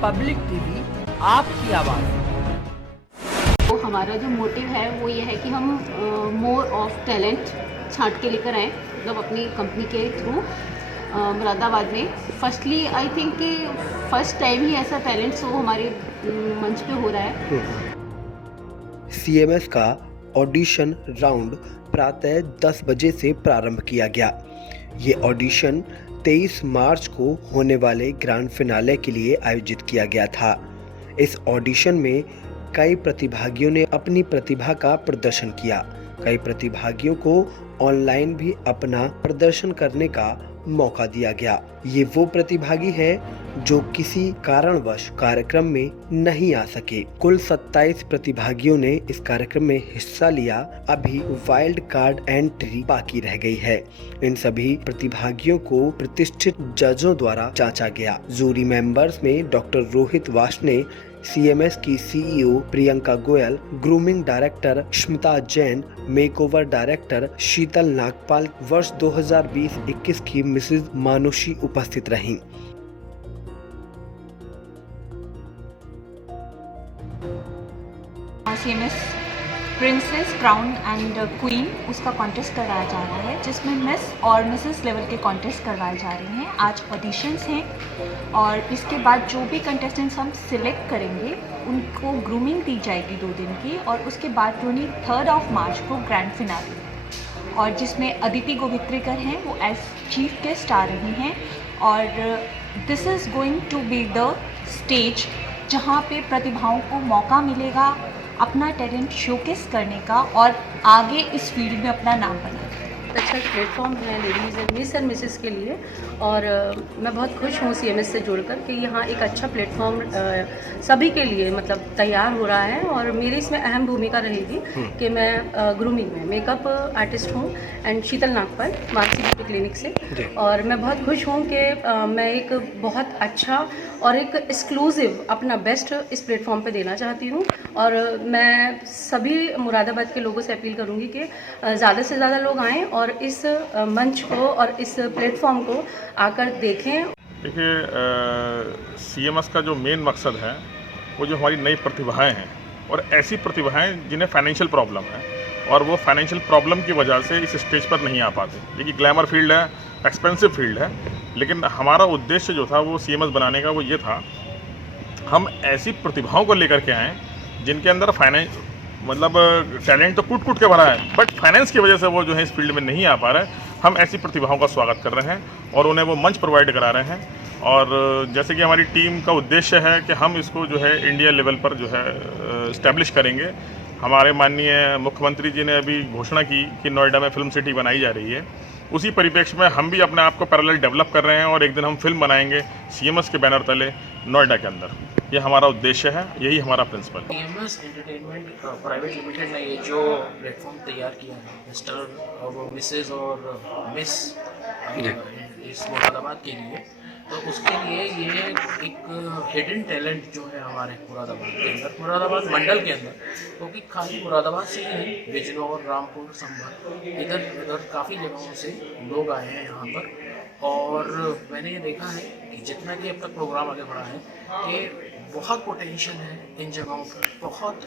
Public TV, आपकी आवाज़। तो हमारा जो मोटिव है वो ये है कि हम मोर ऑफ टैलेंट छांट के लेकर आएँ, मतलब अपनी कंपनी के थ्रू मुरादाबाद में। फर्स्टली आई थिंक कि फर्स्ट टाइम ही ऐसा टैलेंट शो हमारे मंच पे हो रहा है। सीएमएस का ऑडिशन राउंड प्रातः 10 बजे से प्रारंभ किया गया। ये ऑडिशन 23 मार्च को होने वाले ग्रैंड फिनाले के लिए आयोजित किया गया था। इस ऑडिशन में कई प्रतिभागियों ने अपनी प्रतिभा का प्रदर्शन किया। कई प्रतिभागियों को ऑनलाइन भी अपना प्रदर्शन करने का मौका दिया गया। ये वो प्रतिभागी हैं जो किसी कारणवश कार्यक्रम में नहीं आ सके। कुल 27 प्रतिभागियों ने इस कार्यक्रम में हिस्सा लिया। अभी वाइल्ड कार्ड एंट्री बाकी रह गई है। इन सभी प्रतिभागियों को प्रतिष्ठित जजों द्वारा जांचा गया। जूरी मेंबर्स में डॉक्टर रोहित वार्ष्णेय, सीएमएस की CEO Priyanka Goyal, grooming director Smita Jain, makeover director Sheetal Nagpal, वर्ष 2020-21 की मिसेज मानुषी उपस्थित रहीं। CMS princess crown and queen उसका कॉन्टेस्ट कराया जा रहा है, जिसमें मिस और मिसेस लेवल के कॉन्टेस्ट करवाए जा रहे हैं। आज ऑडिशंस हैं और इसके बाद जो भी कंटेस्टेंट्स हम सिलेक्ट करेंगे उनको ग्रूमिंग दी जाएगी 2 दिन की, और उसके बाद 23 मार्च को ग्रैंड फिनाले, और जिसमें अदिति गोवित्रेकर हैं, वो एज चीफ गेस्ट आ रही हैं। और this is going to be the stage जहाँ पे प्रतिभाओं को मौका मिलेगा अपना टैलेंट शोकेस करने का और आगे इस फील्ड में अपना नाम बनाने का। अच्छा प्लेटफॉर्म है ladies and miss and Mrs के लिए, और मैं बहुत खुश हूँ सीएमएस से जुड़कर कि यहाँ एक अच्छा प्लेटफॉर्म सभी के लिए मतलब तैयार हो रहा है। और मेरी इसमें अहम भूमिका रहेगी कि मैं ग्रूमिंग में मेकअप आर्टिस्ट हूँ and Sheetal Nagpal Mansi beauty clinic से। और मैं बहुत खुश हूँ कि मैं एक बहुत अच्छा और एक एक्सक्लूसिव अपना बेस्ट इस प्लेटफॉर्म पे देना चाहती हूँ। और मैं सभी मुरादाबाद के लोगों से अपील करूँगी कि ज़्यादा से ज़्यादा लोग आएँ और इस मंच को और इस प्लेटफॉर्म को आकर देखें। देखिए, सीएमएस का जो मेन मकसद है वो जो हमारी नई प्रतिभाएं हैं और ऐसी प्रतिभाएं जिन्हें फाइनेंशियल प्रॉब्लम है और वो फाइनेंशियल प्रॉब्लम की वजह से इस स्टेज पर नहीं आ पाते। देखिए, ग्लैमर फील्ड है, एक्सपेंसिव फील्ड है, लेकिन हमारा उद्देश्य जो था वो सीएमएस बनाने का वो ये था, हम ऐसी प्रतिभाओं को लेकर के आएँ जिनके अंदर मतलब टैलेंट तो कूट कूट के भरा है, बट फाइनेंस की वजह से वो जो है इस फील्ड में नहीं आ पा रहे हैं। हम ऐसी प्रतिभाओं का स्वागत कर रहे हैं और उन्हें वो मंच प्रोवाइड करा रहे हैं। और जैसे कि हमारी टीम का उद्देश्य है कि हम इसको जो है इंडिया लेवल पर जो है इस्टेब्लिश करेंगे। हमारे माननीय मुख्यमंत्री जी ने अभी घोषणा की कि नोएडा में फिल्म सिटी बनाई जा रही है। उसी परिप्रेक्ष्य में हम भी अपने आप को पैरेलल डेवलप कर रहे हैं और एक दिन हम फिल्म बनाएंगे सीएमएस के बैनर तले नोएडा के अंदर। ये हमारा उद्देश्य है, यही हमारा प्रिंसिपल है। सीएमएस एंटरटेनमेंट प्राइवेट लिमिटेड ने ये जो प्लेटफॉर्म तैयार किया है मिस्टर और मिसेस और मिस इस मुरादाबाद के लिए, तो उसके लिए ये एक हिडन टैलेंट जो है हमारे मुरादाबाद के अंदर, मुरादाबाद मंडल के अंदर, क्योंकि खाली मुरादाबाद से ही नहीं, बिजनौर, रामपुर, संभल, इधर उधर काफ़ी जगहों से लोग आए हैं यहाँ पर। और मैंने ये देखा है कि जितना कि अब तक प्रोग्राम आगे बढ़ा है कि बहुत पोटेंशियल है इन जगहों पर, बहुत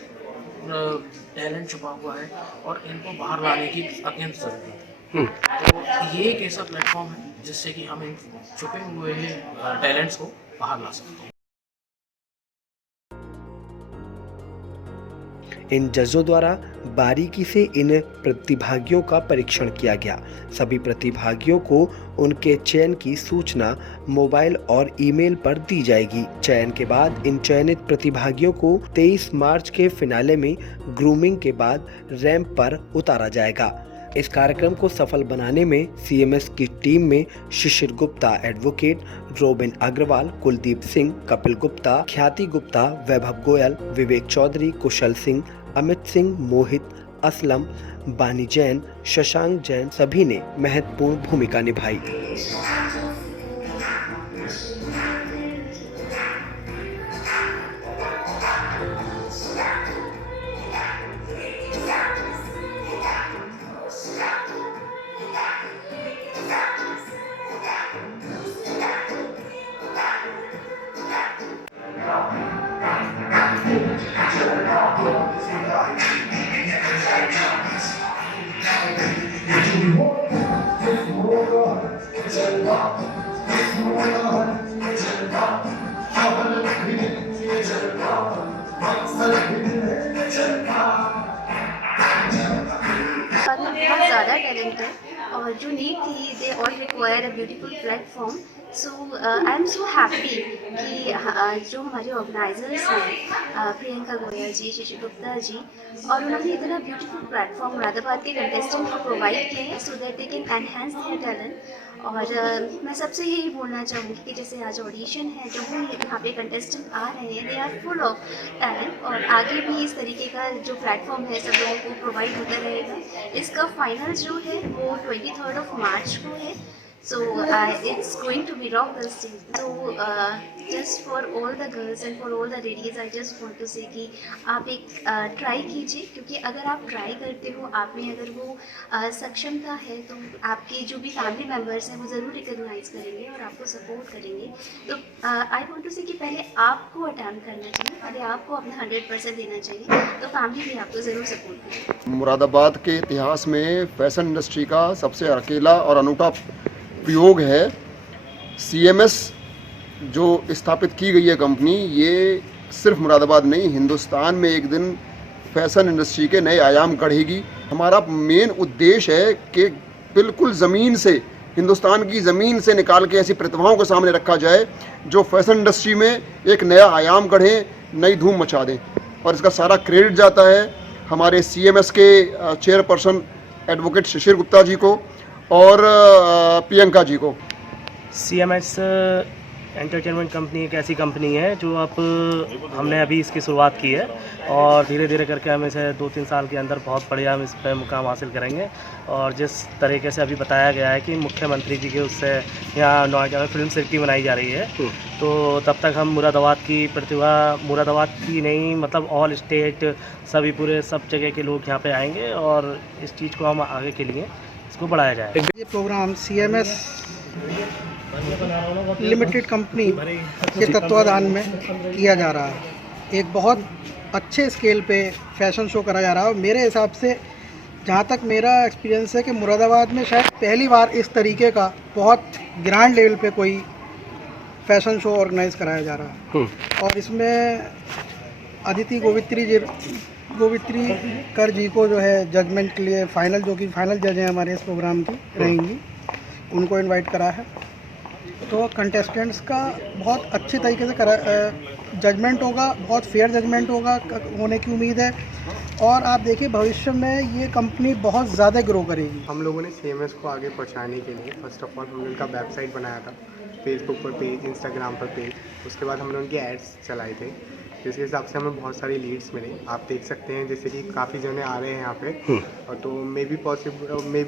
टैलेंट छुपा हुआ है और इनको बाहर लाने की अत्यंत ज़रूरत है। तो ये एक ऐसा प्लेटफॉर्म है जिससे कि हम इन छुपे हुए टैलेंट्स को बाहर ला सकते हैं। इन जजों द्वारा बारीकी से इन प्रतिभागियों का परीक्षण किया गया। सभी प्रतिभागियों को उनके चयन की सूचना मोबाइल और ईमेल पर दी जाएगी। चयन के बाद इन चयनित प्रतिभागियों को 23 मार्च के फिनाले में ग्रूमिंग के बाद रैंप पर उतारा जाएगा। इस कार्यक्रम को सफल बनाने में सीएमएस की टीम में शिशिर गुप्ता एडवोकेट, रोबिन अग्रवाल, कुलदीप सिंह, कपिल गुप्ता, ख्याति गुप्ता, वैभव गोयल, विवेक चौधरी, कुशल सिंह, अमित सिंह, मोहित, असलम, बानी जैन, शशांक जैन सभी ने महत्वपूर्ण भूमिका निभाई। और जो नीड थी they all require a beautiful platform. So I am so happy कि जो हमारे ऑर्गेनाइजर्स हैं प्रियंका गोयल जी, शशि गुप्ता जी, और उन्होंने इतना ब्यूटीफुल प्लेटफॉर्म मुरादाबाद के कंटेस्टेंट को प्रोवाइड किया है so that they can enhance their talent. और मैं सबसे यही बोलना चाहूँगी कि जैसे आज ऑडिशन है, जो भी यहाँ पे कंटेस्टेंट आ रहे हैं they are full of talent, और आगे भी इस तरीके का जो प्लेटफॉर्म है सब लोगों को प्रोवाइड होता रहेगा. इसका फाइनल जो है वो 23rd मार्च को है. So it's going to be rock the stage. So just for all the girls and for all the ladies, I just want to say कि आप एक ट्राई कीजिए, क्योंकि अगर आप ट्राई करते हो, आप में अगर वो सक्षमता है तो आपके जो भी फैमिली मेम्बर्स हैं वो ज़रूर रिकग्नाइज करेंगे और आपको सपोर्ट करेंगे. तो आई वांट टू से कि पहले आपको अटेम्प्ट करना चाहिए, पहले आपको अपना 100% देना चाहिए, तो फैमिली भी आपको ज़रूर सपोर्ट करेगी. मुरादाबाद के इतिहास में फैशन इंडस्ट्री का सबसे अकेला और अनूठा प्रयोग है. CMS जो स्थापित की गई है कंपनी, ये सिर्फ मुरादाबाद नहीं, हिंदुस्तान में एक दिन फैशन इंडस्ट्री के नए आयाम गढ़ेगी. हमारा मेन उद्देश्य है कि बिल्कुल ज़मीन से, हिंदुस्तान की ज़मीन से निकाल के ऐसी प्रतिभाओं को सामने रखा जाए जो फैशन इंडस्ट्री में एक नया आयाम गढ़ें, नई धूम मचा दें. और इसका सारा क्रेडिट जाता है हमारे CMS के चेयरपर्सन एडवोकेट शिशिर गुप्ता जी को और प्रियंका जी को. CMS एंटरटेनमेंट कंपनी एक ऐसी कंपनी है जो अब हमने अभी इसकी शुरुआत की है, और धीरे धीरे करके हम इसे 2-3 साल के अंदर बहुत बढ़िया हम इस पर मुकाम हासिल करेंगे. और जिस तरीके से अभी बताया गया है कि मुख्यमंत्री जी के उससे यहाँ नोएडा में फिल्म सिटी बनाई जा रही है, तो तब तक हम मुरादाबाद की प्रतिभा, मुरादाबाद की नहीं मतलब ऑल स्टेट सभी पूरे सब जगह के लोग यहाँ पे आएंगे और इस चीज़ को हम आगे के लिए इसको बढ़ाया जाए. ये प्रोग्राम CMS लिमिटेड कंपनी के तत्वाधान में किया जा रहा है. एक बहुत अच्छे स्केल पे फैशन शो करा जा रहा है. मेरे हिसाब से, जहाँ तक मेरा एक्सपीरियंस है, कि मुरादाबाद में शायद पहली बार इस तरीके का बहुत ग्रैंड लेवल पे कोई फैशन शो ऑर्गेनाइज कराया जा रहा है. और इसमें अदिति गोवित्री कर जी को जो है जजमेंट के लिए फाइनल, जो कि फाइनल जज हैं हमारे इस प्रोग्राम की रहेंगी, उनको इनवाइट करा है. तो कंटेस्टेंट्स का बहुत अच्छे तरीके से जजमेंट होगा, बहुत फेयर जजमेंट होने की उम्मीद है. और आप देखिए भविष्य में ये कंपनी बहुत ज़्यादा ग्रो करेगी. हम लोगों ने CMS को आगे पहुंचाने के लिए फर्स्ट ऑफ ऑल हमने उनका वेबसाइट बनाया था, फेसबुक पर पेज, इंस्टाग्राम पर पेज. उसके बाद हमने उनके एड्स चलाए थे, जिसके हिसाब से हमें बहुत सारी लीड्स मिली. आप देख सकते हैं जैसे कि काफ़ी जने आ रहे हैं यहाँ पे, और तो मे बी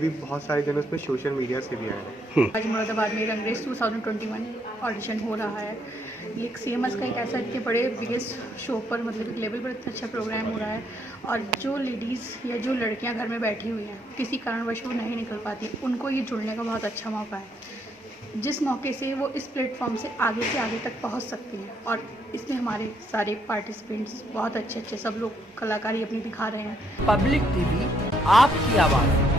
बहुत सारे जने उसमें सोशल मीडिया से भी आए हैं. आज मुरादाबाद में रंगरेज 2021 ऑडिशन हो रहा है. ये CMS का एक ऐसा इतने बड़े बिगेस्ट शो पर, मतलब एक लेवल पर इतना अच्छा प्रोग्राम हो रहा है. और जो लेडीज़ या जो लड़कियाँ घर में बैठी हुई हैं, किसी कारणवश वो नहीं निकल पाती, उनको ये जुड़ने का बहुत अच्छा मौका है, जिस मौके से वो इस प्लेटफॉर्म से आगे तक पहुंच सकती हैं. और इसमें हमारे सारे पार्टिसिपेंट्स बहुत अच्छे सब लोग कलाकारी अपनी दिखा रहे हैं. पब्लिक TV आपकी आवाज़.